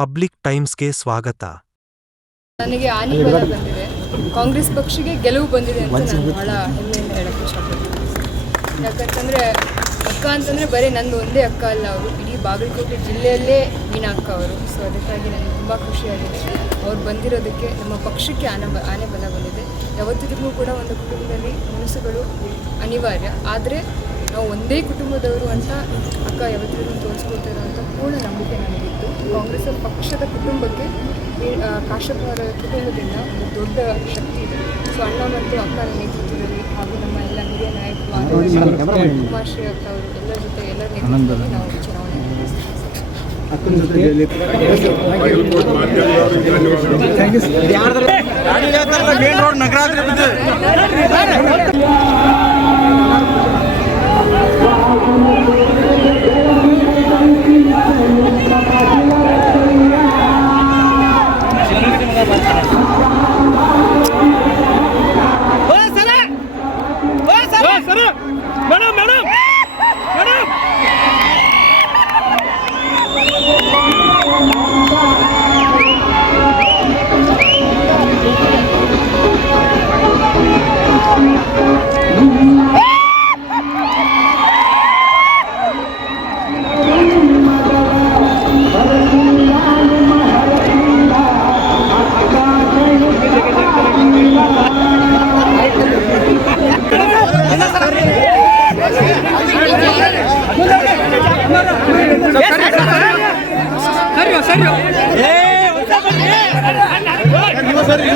Public ಟೈಮ್ಸ್ಗೆ ಸ್ವಾಗತ. ನನಗೆ ಆನಿಬಲ ಬಂದಿದೆ, ಕಾಂಗ್ರೆಸ್ ಪಕ್ಷಕ್ಕೆ ಗೆಲುವು ಬಂದಿದೆ ಅಂತ ನಾನು ಭಾಳ ಹೆಮ್ಮೆಯಿಂದ ಹೇಳಕ್ಕೆ ಇಷ್ಟಪಡ್ತೀನಿ. ಯಾಕಂತಂದರೆ ಅಕ್ಕ ಅಂತಂದರೆ ಬರೀ ನಂದು ಒಂದೇ ಅಕ್ಕ ಅಲ್ಲ, ಅವರು ಇಡೀ ಬಾಗಲಕೋಟೆ ಜಿಲ್ಲೆಯಲ್ಲೇ ಮೀನಾ ಅಕ್ಕ ಅವರು. ಸೊ ಅದಕ್ಕಾಗಿ ನನಗೆ ತುಂಬ ಖುಷಿಯಾಗಿದೆ ಅವ್ರು ಬಂದಿರೋದಕ್ಕೆ. ನಮ್ಮ ಪಕ್ಷಕ್ಕೆ ಆನೆ ಬಲ ಬಂದಿದೆ. ಯಾವತ್ತಿದ್ರೂ ಕೂಡ ಒಂದು ಕುಟುಂಬದಲ್ಲಿ ಮನಸ್ಸುಗಳು ಅನಿವಾರ್ಯ, ಆದರೆ ನಾವು ಒಂದೇ ಕುಟುಂಬದವರು ಅಂತ ಅಕ್ಕ ಯಾವತ್ತಿದ್ರೂ ತೋರಿಸ್ಕೊಳ್ತಾರೆ ಅಂತ ಪೂರ್ಣ ನಂಬಿಕೆ ನನಗಿತ್ತು. ಕಾಂಗ್ರೆಸ್ ಪಕ್ಷದ ಕುಟುಂಬಕ್ಕೆ ಕಾಶ್ಯಪ್ ಅವರ ಕುಟುಂಬದಿಂದ ಒಂದು ದೊಡ್ಡ ಶಕ್ತಿ ಇದೆ. ಸೊ ಅಣ್ಣ ಮತ್ತು ಅಕ್ಕನ ನೇತೃತ್ವದಲ್ಲಿ ಹಾಗೂ ನಮ್ಮ ಎಲ್ಲ ಹಿರಿಯ ನಾಯಕರು ಕುಮಾರಶ್ರೀ ಅಕ್ಕ ಅವರು ಎಲ್ಲರ ಜೊತೆ ಎಲ್ಲರ ನೇತೃತ್ವದಲ್ಲಿ ನಾವು ಚುನಾವಣೆ ಸರಿ